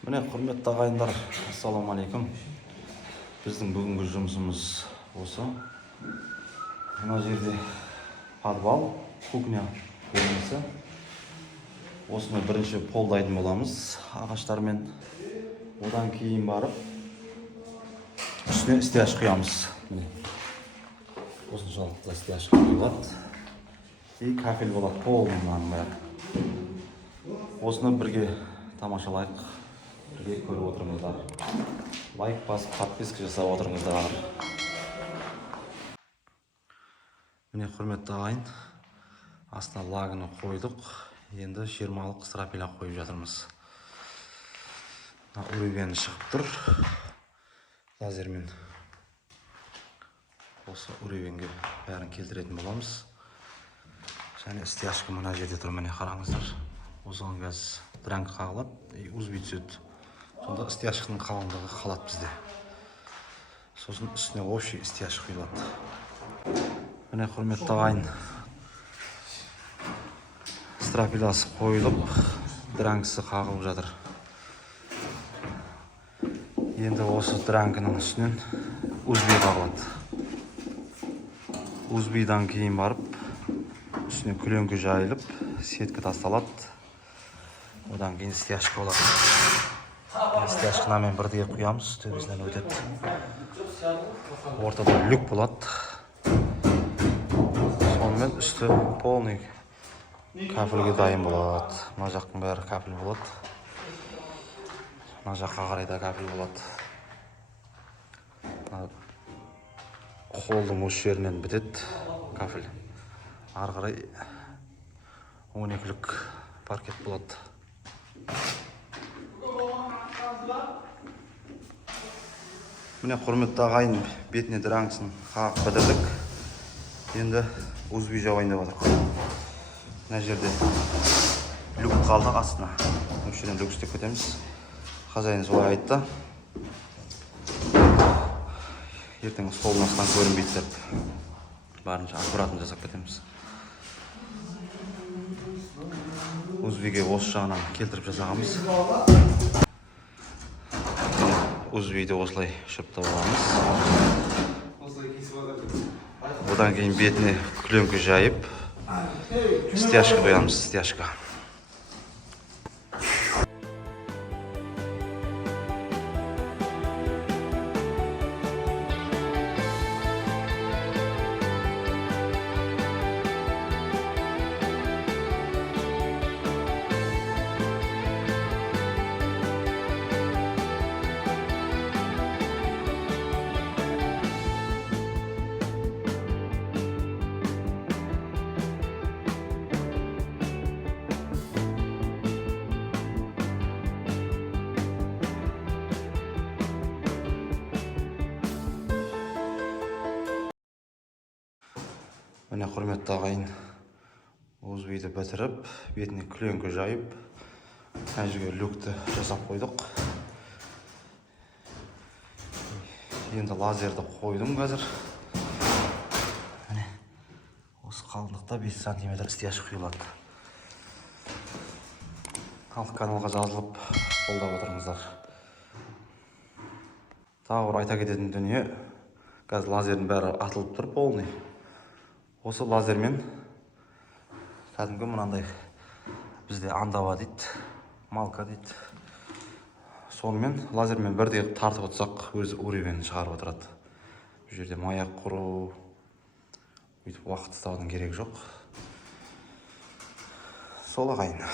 Міне құрметті ағайындар, ассалаумағалейкум. Біздің бүгінгі жұмысымыз осы. Мына жерде подвал, кухня бөлмесі. Осыны бірінші полдайтын боламыз ағаштармен. Одан кейін барып үстіне стяж құямыз. Міне осыншалықты стяж құйылады. И кафель болады полный мынаның бәрі. Осыны бірге тамашалайық. Бірге көріп отырыңыздар. Лайк басып, подписка жасап отырыңыздар. Міне құрметті ағайын, астына лагыны қойдық. Енді шермалық стропила қойып жатырмыз. Уревені шығып тұр. Лазермен осы уревенге бәрін келтіретін боламыз. Және стяжка мына жерде тұр, міне қараңыздар. Осыған газ дранг қағылады, узби түседі. Сонда стяжканың қалыңдығы қалады бізде. Сосын үстіне общий стяж құйылады. Міне құрметті ағайын, стропиласы қойылып, дрангісі қағылып жатыр. Енді осы дрангінің үстінен узби қағылады. Узбидан кейін барып, үстіне күленкі жайылып, сетка тасталады. Одан кейін стяжка болады. Стяжкамен бірдей құямыз, төбесінен өтеді. Ортада люк болады. Сонымен үсті полный кафельге дайын болады. Мына жақтың бәрі кафель болады. Мына жаққа қарай да кафель болады. Холдың осы жерінен бітеді кафель. Ары қарай 12-лік паркет болады. Міне құрметті ағайын, бетіне дрангысын қағып бітірдік. Енді узби жабайын деп жатырмыз. Мына жерде люк қалды астына. Осы жерден люк істеп кетеміз. Хозяин солай айтты. Ертең столдың астынан көрінбейді деп, барынша аккуратно жасап кетеміз. Узбиге осы жағынан келтіріп жасағанбыз. Узбиді осылай шырптап аламыз. Одан кейін бетіне күленкі жайып, стяжка қоямыз, стяжка. Міне құрметті ағайын, узбиді бітіріп, бетіне күленкі жайып, мына жерге люкті жасап қойдық. Енді лазерді қойдым қазір. Міне осы қалыңдықта 5 см стяж құйылады. Ал каналға жазылып қолдап отырыңыздар. Тағы бір айта кететін дүние, қазір лазердің бәрі атылып тұр полный. Осы лазермен кәдімгі мынандай бізде андава дейді, малка дейді. Сонымен лазермен бірдей тартып отырсақ, өзі уревені шығарып отырады. Бұл жерде маяқ құру, өйтіп уақыт ұстаудың керек жоқ. Сол ағайын.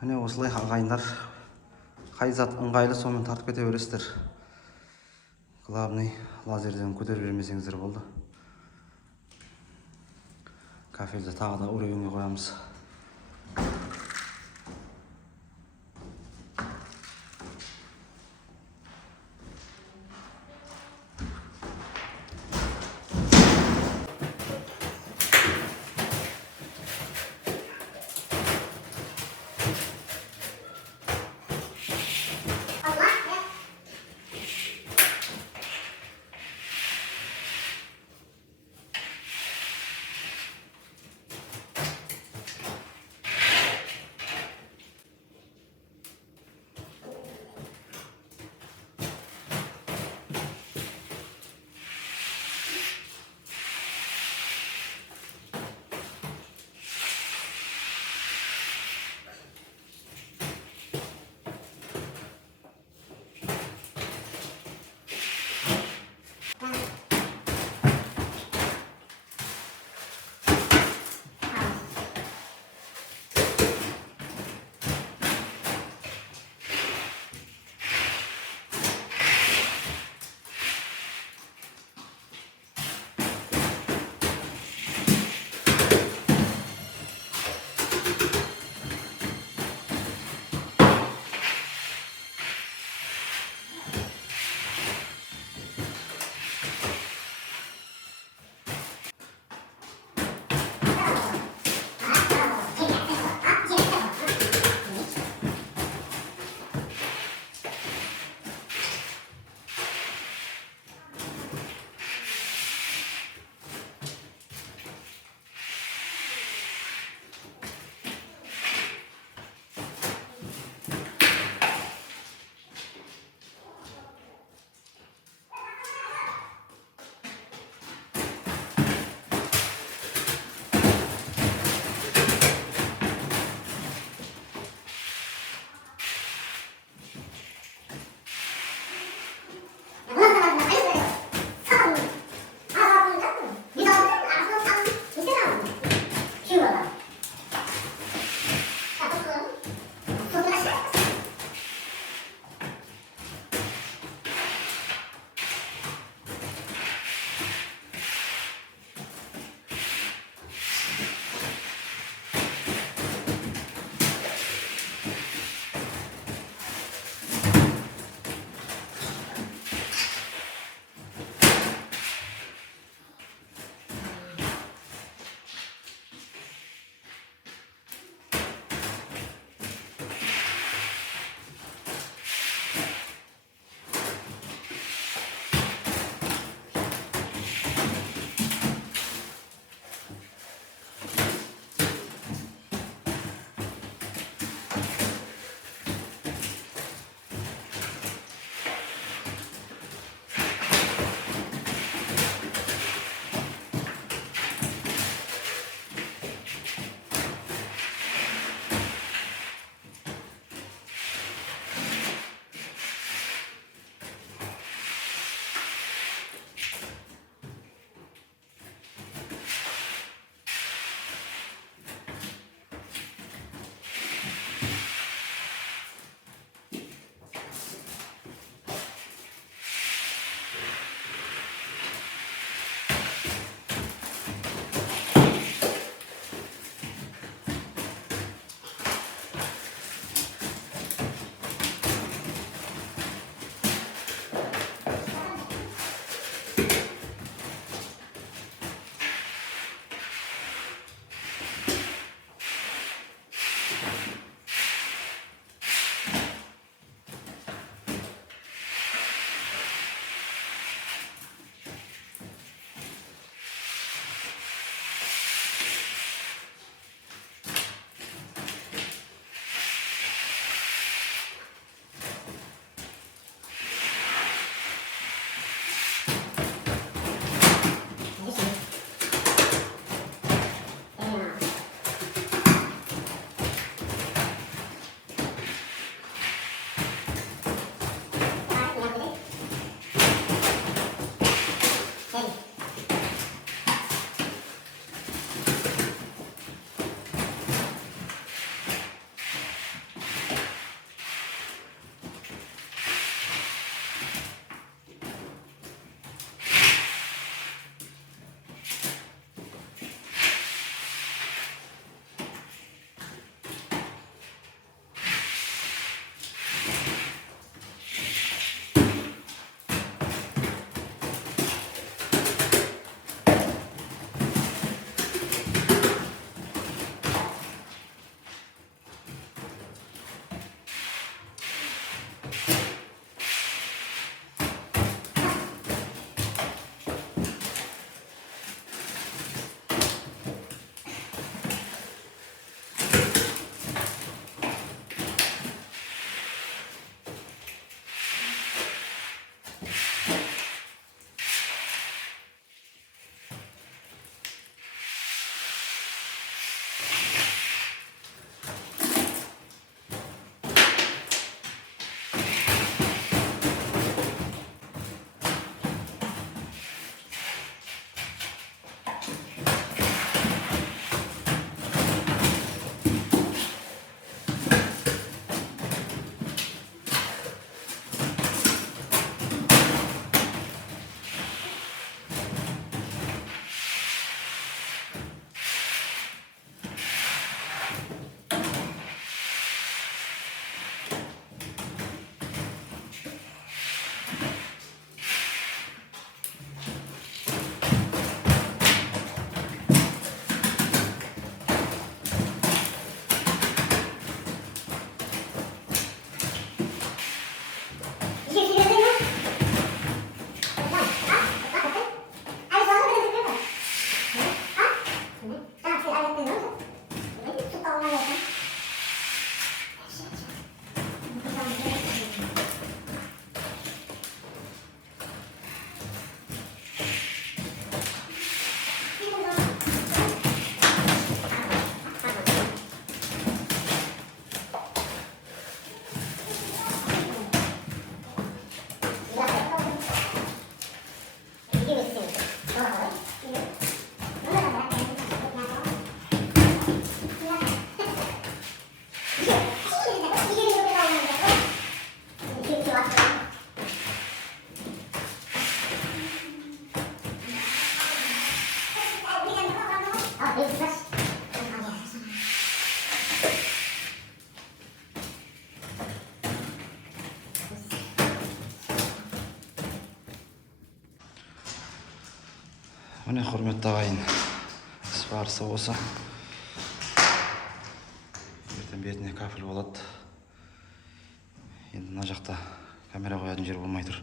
міне осылай ағайындар қай зат ыңғайлы сонымен тартып кете бересіздер. Главный лазерден көтеріп бермесеңіздер болды. Кафельді тағы да уровеньге қоямыз. Міне құрметті ағайын, іс барысы осы. Ертең бетіне кафель болады. Енді мына жақта камера қоятын жер болмай тұр.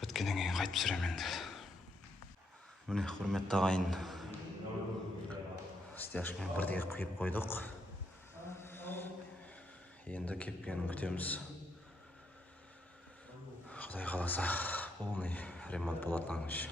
Өткеннен кейін қайтып түсіремін енді. Міне құрметті ағайын, стяжкамен бірдей құйып қойдық. Енді кепкенін күтеміз. Құдай қаласа полный ремонт болады аңыш.